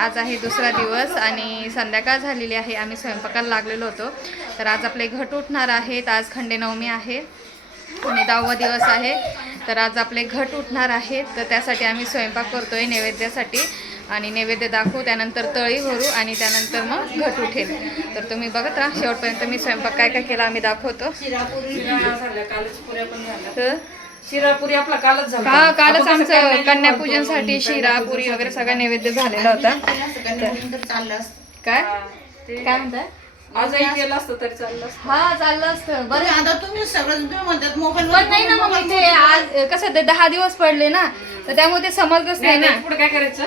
आज आहे दुसरा दिवस आणि संध्याकाळ झालेली आहे. आम्ही स्वयंपाकाला लागलेलो होतो. तर आज आपले घट उठणार आहेत. आज खंडेनवमी आहे. आणि दहावा दिवस आहे. तर आज आपले घट उठणार आहेत. तर त्यासाठी आम्ही स्वयंपाक करतोय नैवेद्यासाठी. आणि नैवेद्य दाखवू त्यानंतर तळी भरू आणि त्यानंतर मग घट उठेल. तर तुम्ही बघत राहा. शेवटपर्यंत मी स्वयंपाक काय काय केला आम्ही दाखवतो. शिरापुरी शिरापुरी आपला कालच झाला का कालच आमचं कन्यापूजनसाठी शिरा पुरी वगैरे सगळा नैवेद्य झालेला होता. काय? काय म्हणताय? आजही केलं असतं तरी चाललं असतं. हा चाललं असतं. बरं. आता तुम्ही सगळं तुम्ही म्हणतात मोबाईल पण नाही ना मग ते आज कसं ते दहा दिवस पडले ना तर त्यामुळे ते समजलंच नाही ना. पुढे काय करायचं?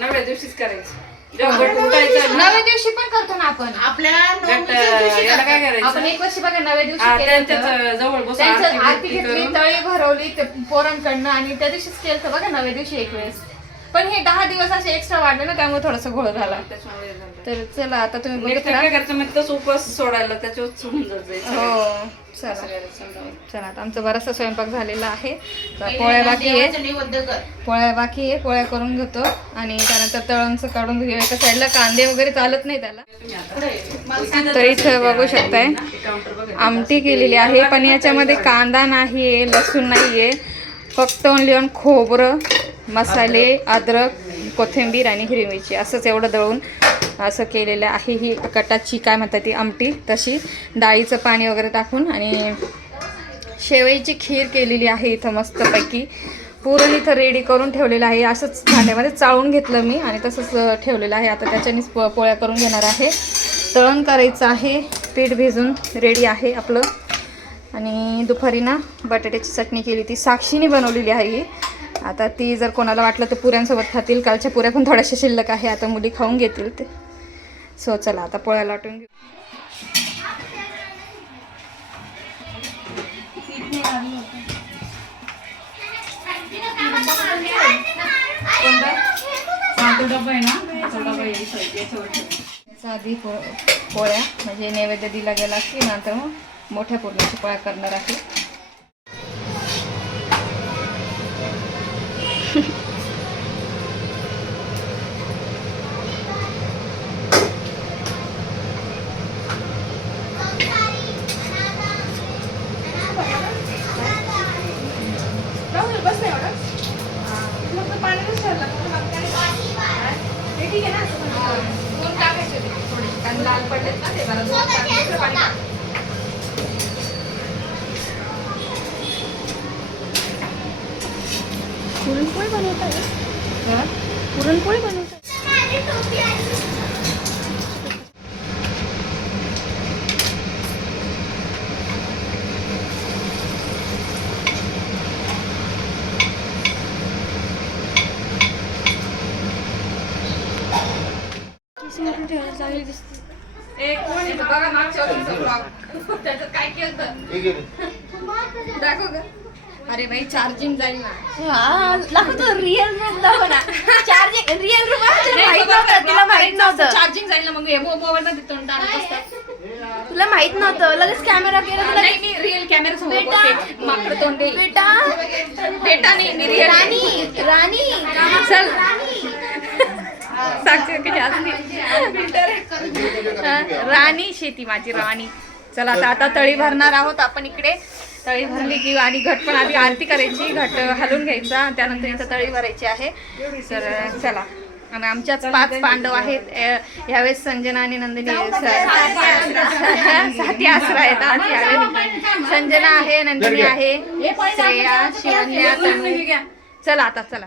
नवव्या दिवशीच करायचं. नव्या दिवशी पण करतो ना आपण. आपल्या गट, नवमीच्या दिवशी याला काय आपण करायचं? एक वर्षी बघा नव्या हा, दिवशी केलं होतं. त्यांच्याच जवळ बसून त्यांचं आरती आरती बिरती घेतली करून. तळी भरवली ते पोरांकडनं आणि त्या दिवशीच केलं होतं बघा नव्या दिवशी एक वेळेस. पण हे दहा दिवस असे एक्स्ट्रा वाढले ना त्यामुळे थोडासा घोळ झाला. त्याच्यामुळे झालं. तर चला आता तुम्ही काय करायचं? मग तसं उपवास सोडायला त्याच्यावर जायचं. हो. चला. आता आमचा बराचसा स्वयंपाक झालेला आहे. तर पोळ्या बाकी आहे पोळ्या बाकी आहे पोळ्या करून घेतो. आणि त्यानंतर तळणचं काढून घेऊ एका साईडला कांदे वगैरे चालत नाही त्याला. तर इथं बघू शकताय. आमटी केलेली आहे पण याच्यामध्ये कांदा नाही आहे लसूण नाही आहे फक्त ओनली ऑन खोबरं मसाले अद्रक कोथिंबीर आणि हिरवी मिरची. असंच एवढं दळून असं केलेलं आहे. ही कटाची काय म्हणतात ती आमटी तशी. डाळीचं पाणी वगैरे टाकून आणि शेवईची खीर केलेली आहे इथं मस्तपैकी. पुरण इथं रेडी करून ठेवलेलं आहे. असंच भांड्यामध्ये चाळून घेतलं मी आणि तसंच ठेवलेलं आहे. आता त्याच्यानेच प पोळ्या करून घेणार आहे. तळण करायचं आहे. पीठ भिजून रेडी आहे आपलं. आणि दुपारी ना बटाट्याची चटणी केली ती. साक्षीने बनवलेली आहे ही. आता ती जर कोणाला वाटलं तर पुऱ्यांसोबत खातील. कालच्या पुऱ्या पण थोड्याशा शिल्लक आहे. आता मुली खाऊन घेतील ते. सो चला आता पोळ्या लाटून घेऊ. ना आधी पो पोळ्या म्हणजे नैवेद्य दिला गेला की नंतर मग मोठ्या पूर्णाची पोळ्या करणार आहे. एक कोणी बघा मागच्या वर्षीचा vlog. त्याच्यात काय केलं दाखव ग अरे बाई चार्जिंग जाईल ना रिअल रूम दाखव ना चार्जिंग रिअल रूम माहीत नव्हतं तिला माहीत नव्हतं चार्जिंग जाईल ना मग हे मोबाईल मध्ये तोंड टाकत बसतात तुला माहीत नव्हतं लगेच कॅमेरा केला तुला मी रिअल कॅमेरा समोर बघते. माकड तोंडे बेटा बेटा नाही मी रिअल राणी राणी चल हा, राणी शेती माझी राणी. चला आता आता तळी भरणार आहोत आपण इकडे. तळी भरली की आणि घट पण आधी आरती करायची घट हलवून घ्यायचा त्यानंतर इथं तळी भरायची आहे. तर चला. आणि आमच्याच पाच पांडव आहेत. यावेळेस संजना आणि नंदिनी साथी आसरा यावेळेस संजना आहे नंदिनी आहे श्रेया शिवन्या. चला आता चला.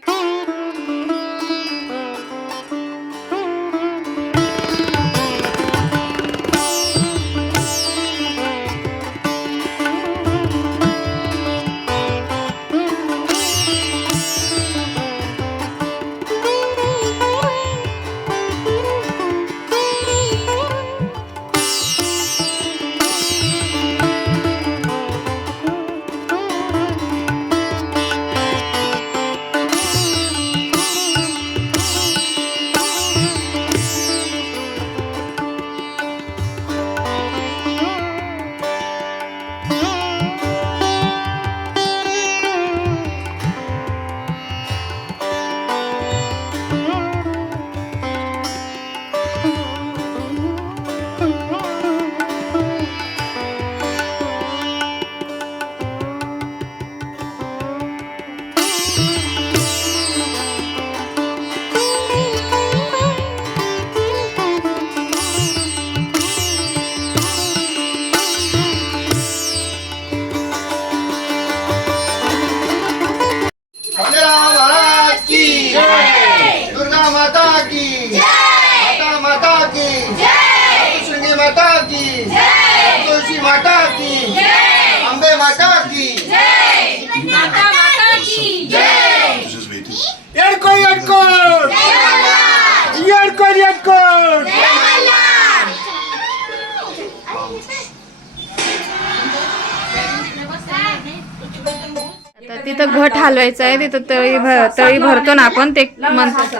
तिथं घट हलवायचं आहे तिथं तळी भर तळी भरतो ना आपण ते म्हणतो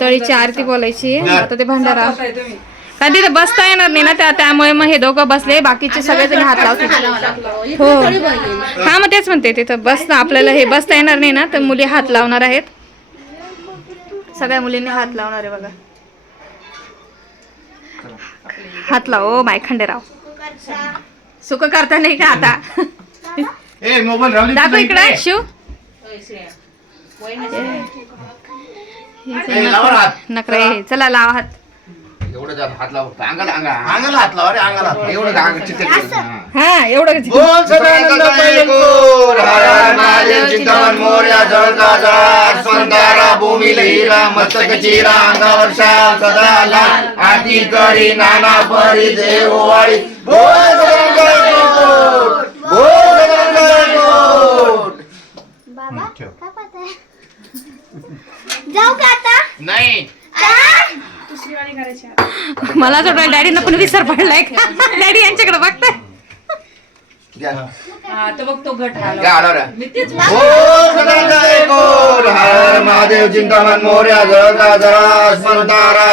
तळीची आरती बोलायची. आता ते भंडारा. कारण तिथे बसता येणार नाही ना त्या त्यामुळे मग हे दोघं बसले बाकीचे सगळेजण हात लावतात हो. हा मग तेच म्हणते तिथं बस आपल्याला हे बसता येणार नाही ना तर मुली हात लावणार आहेत. सगळ्या मुलींनी हात लावणार आहे बघा. हात लाव माय खंडेराव सुख करता नाही का आता? ए मोबाईल राहू दाखव इकडे शिव. नकरा. चला लावा हात. एवढं हात लाव. अंगाला अंगा. अंगाला हात लावा रे अंगाला हात लावा. एवढं अंग चित्र हा. एवढं बोल सदानंद मोर्या जळका भूमीला हिरा मस्तक चिरा अंगावर शाल सदा लाल आरती करी नाना परी देववाळी बोल सदानंद जयकोर बोल सदानंद जयकोर बाबा काय पाहताय जाऊ का आता? नाही. मला असं वाटलं डॅडीनं पण विसर पडलाय का? डॅडी यांच्याकडे बघताय. द्या. हा तो बघ तो घट द्या, आला आलो रे. मी तेच बोल सदानंद जयकोर हर हर महादेव चिंतामण मोर्या जळका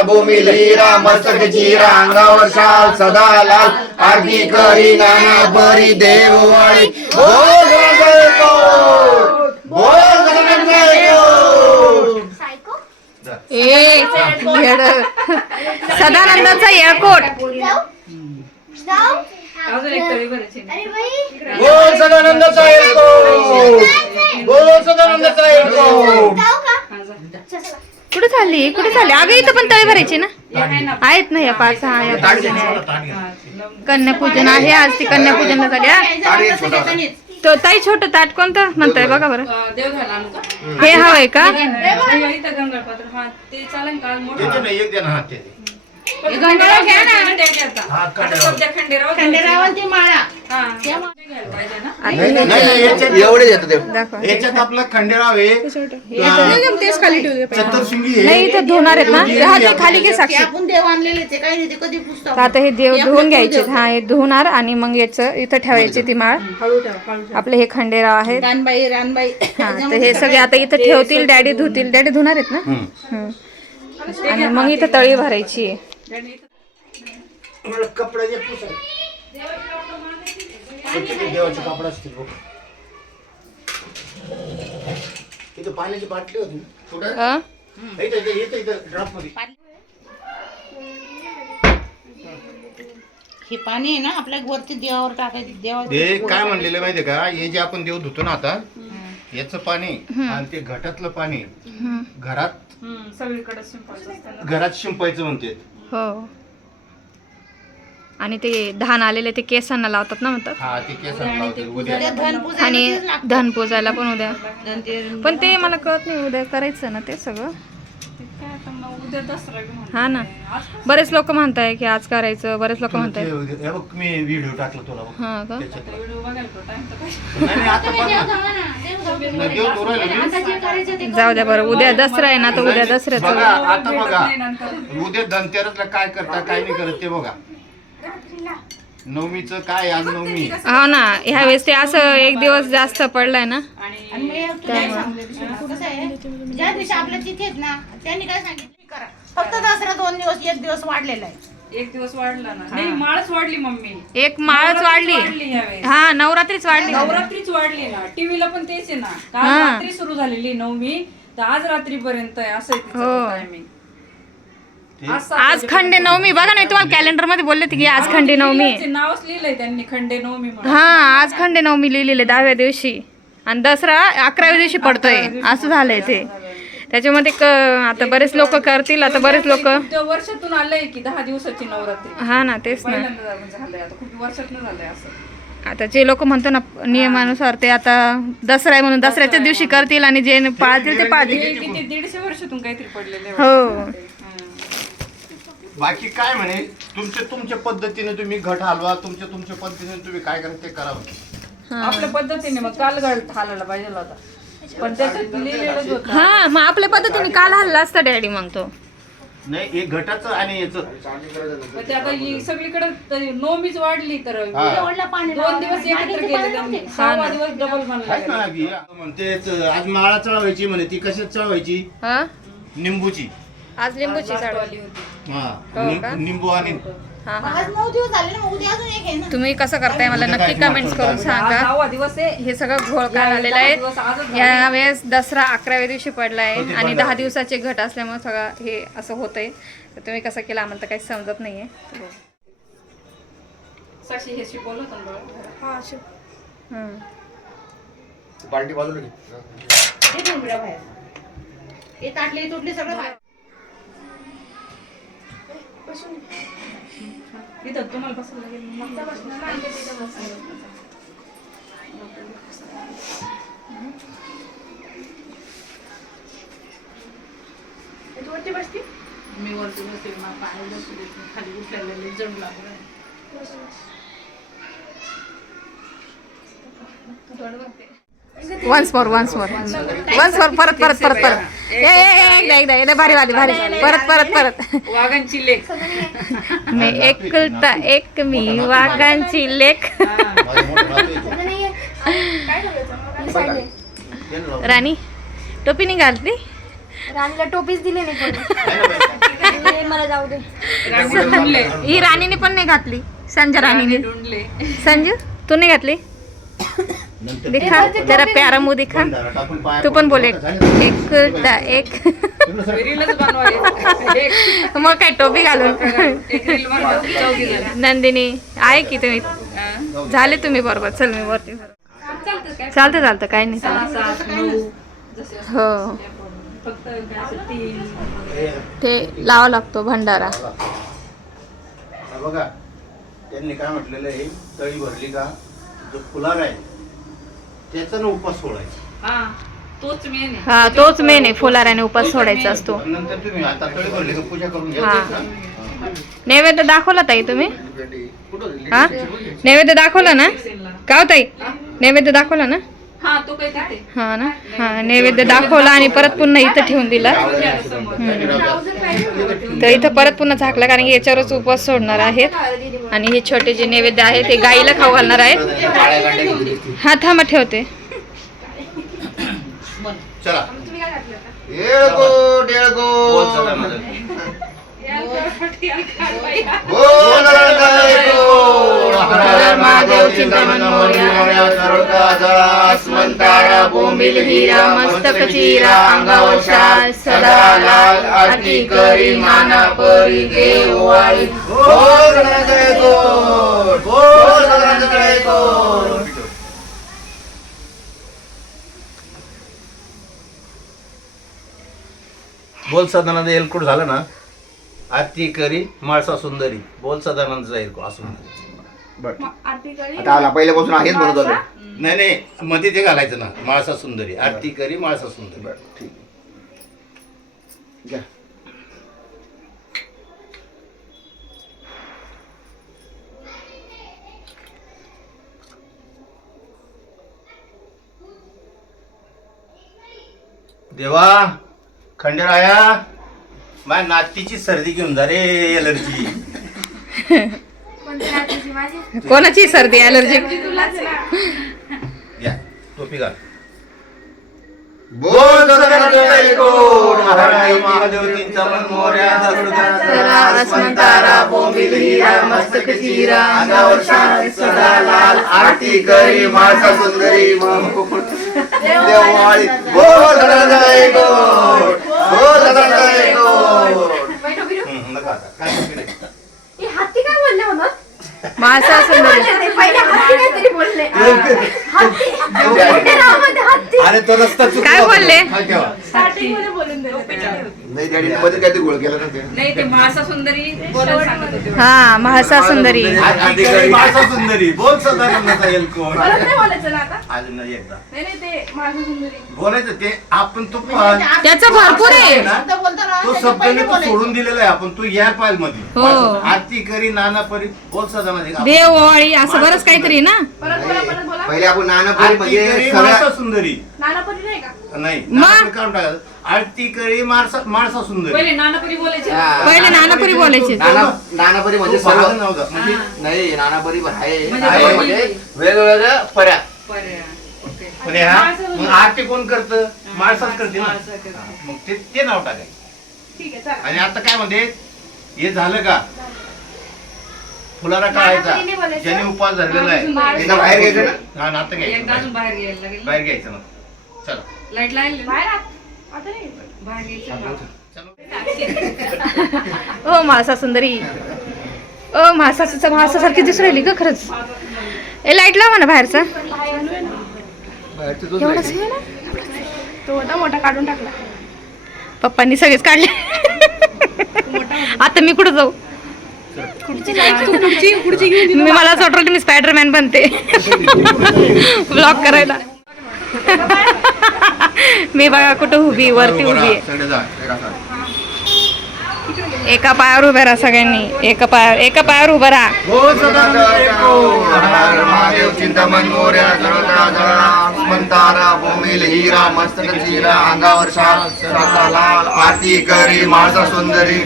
भूमीला हिरा मस्तक चिरा अंगावर शाल सदा लाल. आरती करी नाना परी देववाळी जयकोर बोल सदानंद जयकोर सायको ए येड. सदानंदाचा येळकोट जाऊ जाऊ अजून एक तळी भरायची अरे बाई बोल सदानंद जयकोर बोल सदानंद जयकोर जाऊ का हा, जा. चला कुठे चालली? कुठे चालली? अगं इथं पण तळी भरायची ना? आहे ना आहेत ना या पाच हा या पाच. हा. कन्यापूजन आहे आज ती कन्यापूजनला झाली हा. तो ताई छोटं ताट कोणतं? म्हणताय बघा बरं. अं, देव झाला आणू का? हे हवंय का? ते चालेल का? मोठं एक ना हात ते. खंडेराव घ्या ना. खंडेराव हा, आता खंडेराव. सध्या खंडेराव खंडेराव ते माळा. हा. ते घ्यायला पाहिजे ना? आता नाही, नाही, नाही, याच्यात- एवढे येतं ते. दाखवा. याच्यात आपला खंडेराव आहे. चतुर्शिंगी नाही आहे इथं धुणार आहेत ना. हा ते खाली घे ते साक्षी. आपण देव आणलेले ते काही नाही ते कधी पुस्तक तर आता हे देव धुवून घ्यायचे. हा हे धुवणार आणि मग याचं इथं ठेवायची ती माळ. आपले हे खंडेराव आहेत. रानबाई रानबाई. हा तर हे सगळे आता इथं ठेवतील डॅडी धुतील. डॅडी धुणार आहेत ना? हम्म. आणि मग इथं तळी भरायची आहे. मला कपडा दे पुसा. स्वच्छ देवाचे कपडा असतील बघ इथं पाण्याची बाटली होती? अं? इथं इथं इथं इथं ड्रॉपमध्ये हे पाणी आहे ना आपल्या वरती देवावर टाकायचं देवा ते काय म्हणलेलं माहितीये का हे जे आपण देव धुतो ना आता याचं पाणी आणि ते घटातलं पाणी. घरात सगळीकडे शिंपायचं असतं ना. घरात शिंपायचं म्हणते हो. आणि ते धान आलेले ते केसांना लावतात ना म्हणतात? हा ते केसांना लावते उद्या. आणि पण उद्या. पण ते मला कळत नाही उद्या करायचं ना ते सगळं? हा ना. बरेच लोक म्हणताय की आज करायचं बरेच लोक म्हणताय हे बघ मी व्हिडिओ टाकला तुला बघ. हा का? त्याच्यातला. नाही, नाही, आता बघ ना. नाही, देव तो राहिला मी. जाऊ द्या बरं उद्या दसरा आहे ना तर उद्या बघा दसऱ्याचं आता भेटत बघा. नाही नंतर. उद्या धनतेरसला काय करता काय नाही करत ते बघा. नवमीचं काय आज नवमी? हो ना ह्या वेळेस ते असं एक दिवस जास्त पडलाय ना. आणि आणि मी तुला एक सांगते विषय. कसं आहे? ज्या दिवशी आपल्या तिथे आहेत ना त्यांनी काय सांगितलं? करा. फक्त दसरा दोन दिवस एक दिवस वाढलेला आहे. एक दिवस वाढला ना. नाही माळच वाढली मम्मी. एक माळच नवरात्रीच वाढली. यावेळेस. हा नवरात्रीच वाढली. नवरात्रीच वाढली ना. टीव्हीला पण तेच आहे ना. काल हा. रात्री सुरू झालेली नवमी तर आज रात्रीपर्यंत आहे असं आहे हो. तिचं आज खंडे नवमी. बघा ना मी तुम्हाला कॅलेंडरमध्ये बोलले होते की आज खंडे नवमी. आहे. नावच लिहिलंय त्यांनी खंडे नवमी म्हणून. हा आज खंडे नवमी लिहिलेले दहाव्या दिवशी. आणि दसरा अकराव्या दिवशी पडतोय. असं झालंय ते. त्याच्यामध्ये क आता बरेच लोक करतील आता बरेच लोक ते वर्षातून आलंय की दहा दिवसाची नवरात्री. हा ना तेच ना. झालंय आता खूप वर्षातून झालंय असं. आता जे लोक म्हणतो ना नियमानुसार ते आता दसरा आहे म्हणून दसऱ्याच्या दिवशी करतील आणि जे पाळतील ते पाळतील. किती दीडशे वर्षातून काहीतरी पडलेले हो. बाकी काय म्हणे? तुमच्या तुमच्या पद्धतीने तुम्ही घट हलवा तुमच्या तुमच्या पद्धतीने तुम्ही काय करा ते करावं आपल्या पद्धतीने मग काल गाड हालायला पाहिजे होता. पण त्याच्यात लिहिलेलंच होतं. हा मग आपल्या पद्धतीने काल हल्ला असता डॅडी मग तो. नाही हे घटाचं आणि याचं. पण ते आता ही सगळीकडे तरी नवमीच वाढली तर हा. एवढलं पाणी दोन दिवस एकत्र गेले त्यांनी सहावा दिवस डबल म्हणला आहे ना की म्हणतेच आज माळा चढवायची म्हणे ती कशात चढवायची? हा? निंबूची. आज लिंबूची झाड. आली होती. हा. हो निं-? निंबू आणि आज नऊ दिवस झाले ना मग उद्या अजून एक आहे ना. तुम्ही कसं करताय मला नक्की कमेंट्स करून सांगा. सहावा दिवस आहे. हे सगळं घोळकाळ आलेलं आहे. या वेळेस दसरा अकराव्या दिवशी पडला आहे आणि दहा दिवसाचे घट असल्यामुळे सगळं हे असं होतंय. तर तुम्ही कसं केलं आम्हाला तर काही समजत नाहीये. साक्षी हे शिकवलं होतं. पार्टी. हे बाहेर. हे ताटले तुटले सगळं. इथं तुम्हाला बसायला लागेल. मग. मी वरती बसते मला पाय बसू देत नाही. खाली उठलेलं लई जड लागलं once more once more once more परत परत परत परत. एकदा एकदा एकदा भारी भारी भारी. परत परत परत. वाघांची लेख मी एकुलता एक मी वाघांची लेख. राणी टोपी नाही घालती राणीला टोपीच दिली नाही? हे मला जाऊ दे. राणी ढूंढले. ही राणीने पण नाही घातली. संजय राणीने. संजू तू नाही घातली? दिखा जरा प्यारा मुंह दिखा. तू पण बोल एक. एक मग काय टोपी घालून? नंदिनी आहे की तुम्ही. झाले तुम्ही बरोबर. चल मी वरती चालतं चालतं. काय नाही. हो. फक्त काय असं तीन. हे, ते लावा लागतो भंडारा. हा बघा. त्यांनी काय म्हटलेलं आहे? तळी भरली का? जो फुलार आहे त्याचा ना उपास सोडायचा. हा तोच मेन आहे. हा तोच मेन आहे. फुलाराने उपास सोडायचा असतो. नंतर तुम्ही आता तळी भरली का पूजा करून हा. घ्या नैवेद्य दाखवला ताई तुम्ही? कुठं गेली? हा? नैवेद्य दाखवला ना? का हो ताई? नैवेद्य दाखवला ना? हा हा ना? हा नैवेद्य दाखवला आणि परत पुन्हा इथं ठेवून दिला. तर इथं परत पुन्हा झाकला कारण की याच्यावरच उपवास सोडणार आहेत. आणि हे छोटे जे नैवेद्य आहे ते गाईला खाऊ घालणार आहेत. हा थांबा ठेवते. महादेव मस्तक चिरा सदा लाल करी माना परी बोल जय गोड बोल जय बोल सदानंद एलकोट झालं ना? आती करी माळसा सुंदरी. बोल सदानंद जाईल असं बरं. आता आला पहिल्यापासून आहेच म्हणत होतो. नाही नाही मध्ये ते घालायचं ना माळसा सुंदरी. आरती करी माळसा सुंदरी. बरं ठीक घ्या. देवा खंडेराया माझ्या नातीची सर्दी घेऊन जा रे एलर्जी कोणाची सर्दी? अलर्जी या टोपी घाल. बोल तारा, मस्तक अंगावर शांती सदा लाल आरती करी माळसा सुंदरी देवाळी बोल. काय. हे बोलले म्हणून? मासा सुंदरी ते बोलले हत्ती हत्ती अरे तो रस्ता चुकला काय. बोलले? खाली ठेवा. नाही डॅडी मध्ये काहीतरी गोळ केला ना ते. नाही ते मासा सुंदरी बोलायला सांगत होते. हा महासा सुंदरी बोल सदानंदाचा एलकुट परत नाही बोलायचं ना आता? अजून नाही एकदा. नाही नाही ते माझं सुंदरी बोलायचं ते आपण तू त्याचं भरपूर आहे. ना, शब्द बोलताना तो त्याच्या शब्द पहिले तू बोलायचं. सोडून दिलेला आहे. आपण तू या पाहिलमध्ये हो. आरती करी नाना परी बोल सदानंद देव ओवाळी असं बरंच काहीतरी ना? परत पहिले आपण नानापुरी म्हणजे सगळ्या माळसा सुंदरी. नानापती नाही का? नाही. मग? नानापरी काढून टाकायचं आरती करी माळसा सुंदरी. पहिले नानापुरी बोलायचे. हा. पहिले नानापुरी बोलायचे. नाना नानापरी म्हणजे तो सर्व भाग नव्हता. म्हणजे नाही नानापरी पण आहे. म्हणजे आहे दोन्ही. म्हणजे वेगवेगळ्या पर्या पर्याय. ओके. पण ह्या मग आरती कोण करत? माळसाच करते ना. करते. हा, मग ते ते नाव टाकायचं. ठीक आहे चला आणि आता काय म्हणते? हे झालं का? फुलाला काढायचा. ज्याने उपवास धरलेला आहे. एकदा बाहेर घ्यायचं ना? हा ना आता एकदा घ्यायचं अजून बाहेर घ्यायला लागेल बाहेर घ्यायचं ना चला. लाइट लागली ना? बाहेर आत. आता नाही. बाहेर घ्यायचं ना. चलो. ओ महासा सुंदरी. ओ महासाचं महासासारखी दिसू राहिली का खरंच. ए लाइट लावा ना बाहेरचा. बाहेरचं तोच एवढाच राहील. आहे. ना? तो होता मोठा काढून टाकला. पप्पांनी सगळेच काढले. आता मी कुठं जाऊ? मी मला असं वाटलं मी स्पायडरमॅन बनते. ब्लॉक करायला. मी बघा कुठं उभी वरती उभी आहे. एका पायावर उभ्या राहा सगळ्यांनी. एका पायावर एका पायावर उभं राहा. अंगावर लाल आरती करी सुंदरी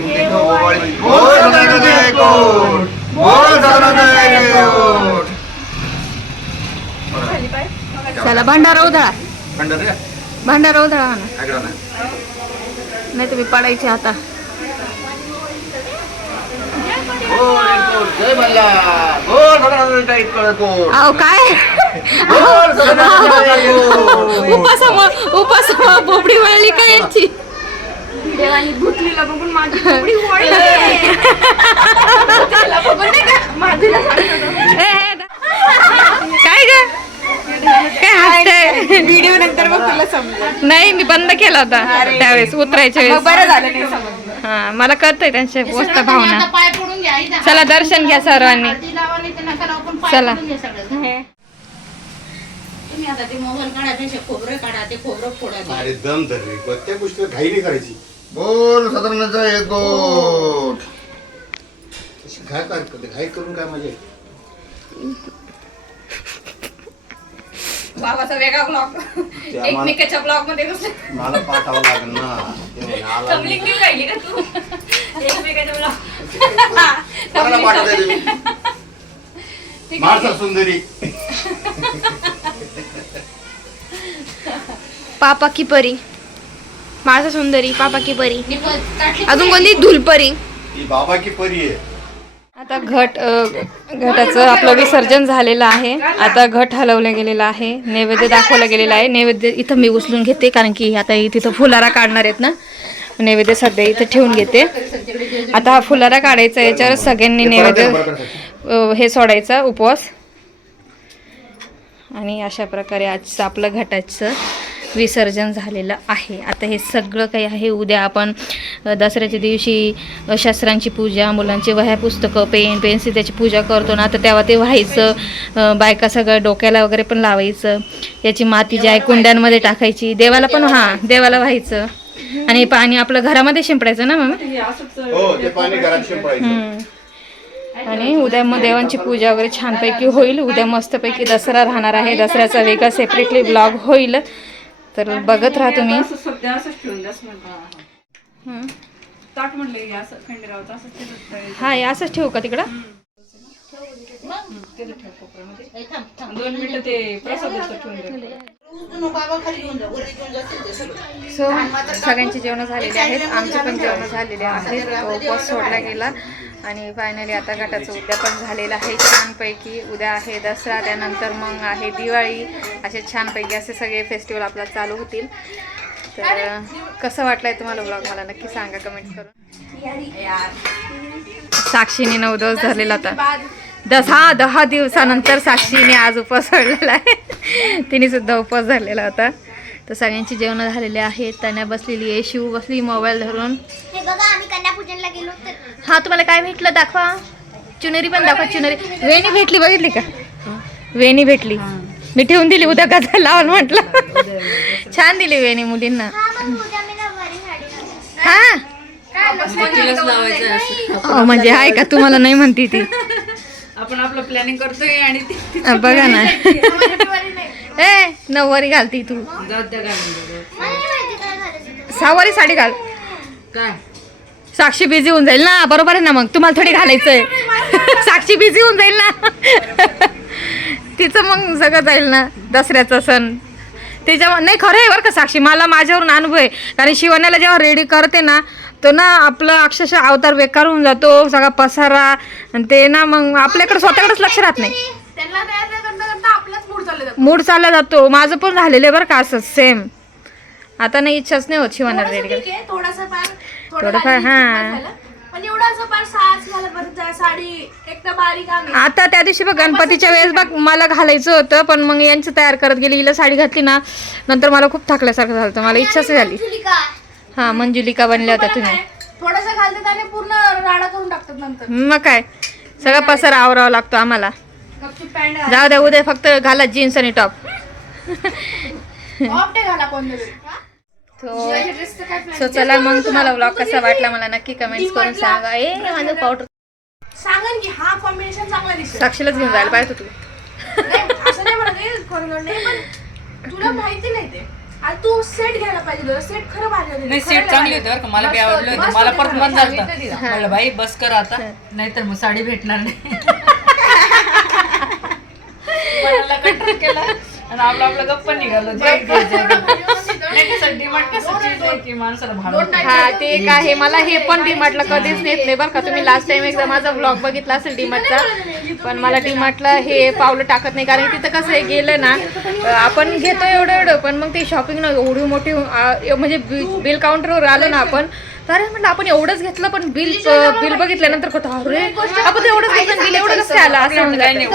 चला भंडारा उधळा. भंडारा? उधळा नाही. तुम्ही पडायचे आता बोल एकोट जय मल्हार बोल सदानंद एकोट अहो काय? बोल सदानंद एकोट उपासमा उपासमा बोबडी वळली यांची? देवानी भुतलीला बघून माझी नाही का? माझीला सांगत होतो. ए, ए, दा- काय ग? काय हसते व्हिडिओ नंतर मग तुला समजेल. नाही मी बंद केला होता त्यावेळेस उतरायच्या वेळेस. बरं झालं हा मला कळतंय त्यांच्या हे वस्त सगळं भावना. चला दर्शन घ्या सर्वांनी. चला. अरे दम कोणत्या गोष्टीला घाई नाही करायची. बोल सदानंद एकोट अशी घाई करून काय मजा आहे? बाबाचा वेगळा ब्लॉग एकमेकाच्या ब्लॉगमध्ये घुसले मला पाठावं लागेल ना. ते आला. कमलिंग का तू? एकमेकाच्या ब्लॉग कोणाला पाठवताय तुम्ही. माळसा सुंदरी. पापा की परी. माझा सुंदरी पापा की परी. अजून कोणती? धुलपरी. ही बाबा की परी आहे. आता घट घटाचं आपलं विसर्जन झालेलं आहे. आता घट हलवलं गेलेलं आहे. नैवेद्य दाखवलं गेलेलं आहे. नैवेद्य इथं मी उचलून घेते कारण की आता तिथं फुलारा काढणार आहेत ना. नैवेद्य सध्या इथं ठेवून घेते. आता हा फुलारा काढायचा याच्यावर सगळ्यांनी नैवेद्य हे सोडायचा उपवास. आणि अशा प्रकारे आजचं आपलं घटाचं विसर्जन झालेलं आहे. आता हे सगळं काही आहे. उद्या आपण दसऱ्याच्या दिवशी शस्त्रांची पूजा मुलांची वह्या पुस्तकं पेन पेन्सिल त्याची पूजा करतो ना तर तेव्हा ते व्हायचं. बायका सगळं डोक्याला वगैरे पण लावायचं. याची माती जी आहे कुंड्यांमध्ये टाकायची. देवाला पण हां देवाला व्हायचं. आणि पाणी आपलं घरामध्ये शिंपडायचं ना मग हे असंच ते पाणी घरात शिंपडायचं. हम्म. आणि उद्या मग देवांची पूजा वगैरे छानपैकी होईल. उद्या मस्तपैकी दसरा राहणार आहे. दसऱ्याचा वेगळा सेपरेटली ब्लॉग होईल. तर बघत राहा तुम्ही सध्या असंच ठेवून म्हणता. ताट म्हणलं हे असं असंच. हा हे असंच ठेवू का तिकडं दोन मिनिटं ते प्रसादाचं ठेवून द्या तू बाबा खाली घेऊन जा. वरती घेऊन जातील ते सगळं. सो सगळ्यांची जेवणं झालेली आहेत. आमचे पण जेवणं झालेले आहेत तो उपवास सोडला गेला. आणि फायनली आता गटाचं उद्यापन झालेलं आहे. छानपैकी उद्या आहे दसरा. त्यानंतर मग आहे दिवाळी. असे छानपैकी असे सगळे फेस्टिवल आपला चालू होतील. तर कसं वाटलंय तुम्हाला ब्लॉग मला नक्की सांगा. कमेंट करून. साक्षीने नऊ दिवस धरलेला होता दस हा दहा दिवसानंतर साक्षीने आज उपवास सोडलेला आहे. तिने सुद्धा उपवास धरलेला होता. तर सगळ्यांची जेवणं झालेली आहेत. तन्या बसलेली आहे. शिव बसली मोबाईल धरून. हे बघा आम्ही कन्यापूजनला गेलो तर हा तुम्हाला काय भेटलं? दाखवा. चुनरी पण दाखवा चुनरी. वेणी भेटली बघितली का? वेणी भेटली. मी ठेवून दिली उद्या का लावून म्हटलं. छान दिली वेणी मुलींना. हा. हा? म्हणजे आहे. का तुम्हाला नाही म्हणती ती. आपण आपलं प्लॅनिंग करतोय आणि बघा ना. ए नऊवारी घालती तू. सहावारी साडी घाल. काय? साक्षी बिझी होऊन जाईल ना. बरोबर आहे ना मग? तुम्हाला थोडी घालायचंय. साक्षी बिझी होऊन जाईल ना. तिचं मग सगळं जाईल ना. दसऱ्याचा सण. त्याच्या नाही खरं आहे बरं का साक्षी. मला माझ्यावरून अनुभव आहे. कारण शिवण्याला जेव्हा रेडी करते ना तो ना आपलं अक्षरशः अवतार बेकार होऊन जातो सगळा पसारा आणि ते ना मग आपल्याकडे स्वतःकडेच लक्ष राहत नाही. मूड चालला जातो. माझं पण झालेलं आहे बरं का असं सेम आता नाही इच्छाच नाही होत करायची थोडासा फार थोडंफार हां. पण एवढा असं फार साज घालत बरं त्या साडी एकदम बारीक आहे आता त्या दिवशी बघ गणपतीच्या वेळेस बघ मला घालायचं होतं पण मग यांचं तयार करत गेली हिला साडी घातली ना नंतर मला खूप थकल्यासारखं झालं होतं. मला इच्छाच झाली. हा मंजुलिका बनल्या होत्या तुम्ही. थोडासा घालतात आणि पूर्ण राडा करून टाकतात नंतर. मग काय सगळा पसारा आवरावा लागतो आम्हाला. गपचूप पॅन्ट जाऊ द्या उद्या फक्त घाला जीन्स आणि टॉप. घाला तो सो चला मग तुम्हाला व्लॉग कसा वाटला मला नक्की कमेंट्स करून सांगा. ए माझं पावडर सांगा की हा कॉम्बिनेशन चांगला दिसतो साक्षीलाच घेऊन जायला पाहिजे होतं तू नाही, असं नाही म्हणत आहे, कोणाकडे नाही पण तुला माहिती नाही ते. आज तू सेट घ्यायला पाहिजे होता. सेट खरं भारी नाही सेट चांगली होती बरं का? मला बी आवडलं होतं. मला परत मन झालं म्हणलं बाई बस कर आता. नाहीतर मग साडी भेटणार नाही. मनाला कंट्रोल केला. आणि आपलं आपलं गप्प निघालो. जे घ्यायचं नाही कसं डिमांड कसं चीज आहे की माणसाला भाडं हा ते एक आहे. मला हे पण डीमार्टला कधीच नेत नाही बरं का. तुम्ही लास्ट टाइम एकदा माझा व्लॉग बघितला असेल डीमार्टचा पण मला डीमार्टला हे पावलं टाकत नाही कारण तिथं कसं आहे गेलं ना आपण घेतो एवढं एवढं पण मग ते शॉपिंग ना एवढी मोठी म्हणजे बिल काउंटरवर आलं ना आपण तर अरे म्हटलं आपण एवढंच घेतलं पण बिल बिल बघितल्यानंतर कळतं अरे आपण एवढंच घेतलं बिल एवढं कसं आलं असं नाही.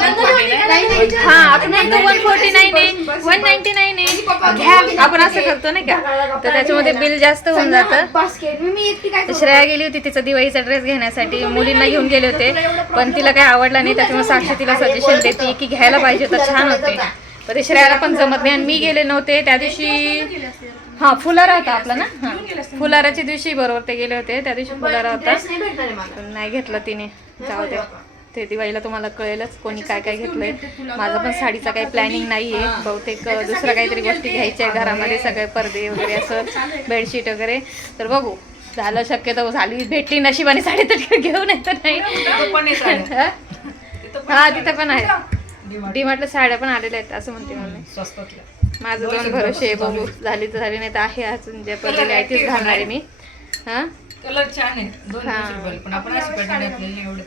हा आपण म्हणतो वन फोर्टी नाईन आहे वन नाईन्टी नाईन आहे घ्या आपण असं करतो नाही का तर त्याच्यामध्ये बिल जास्त होऊन जातं श्रेया गेली होती तिचा दिवाळीचा ड्रेस घेण्यासाठी मुलींना घेऊन गेले होते पण तिला काही आवडला नाही त्याच्यामुळे साक्षी तिला सजेशन देते की घ्यायला पाहिजे तर छान होते पण ते श्रेयाला पण जमत नाही आणि मी गेले नव्हते त्या दिवशी हा फुलारा होता आपला ना हा. फुलाराच्या दिवशी बरोबर ते गेले होते. त्या दिवशी फुलारा होता. नाही घेतलं तिने. जाऊ दे. ते दिवाळीला तुम्हाला कळेलच कोणी काय काय घेतलंय. माझं पण साडीचा काही प्लॅनिंग नाहीये बहुतेक अं, दुसऱ्या काहीतरी गोष्टी घ्यायच्या आहे घरामध्ये सगळे पडदे वगैरे असं बेडशीट वगैरे. तर बघू. झालं शक्यतो झाली. भेटली नशिबाने साडी तर घेऊ नाही. तर नाही तिथं पण आहे. साड्या. हा? तिथं पण आहे. डीमार्टला साड्या पण आलेल्या आहेत असं म्हणते मला माझं दोन भरोसे बघू झाली तर झाली नाही तर आहे अजून जे पडलेली आहे तीच घालणार आहे मी. हा? कलर छान आहे. पण आपण.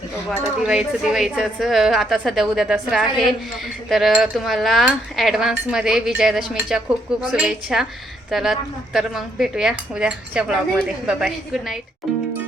बघू आता दिवाळीचं दिवाळीचंच आता सध्या उद्या दसरा आहे. तर तुम्हाला ॲडव्हान्समध्ये विजयादशमीच्या खूप खूप शुभेच्छा. चला तर मग भेटूया उद्याच्या ब्लॉगमध्ये बाय गुड नाईट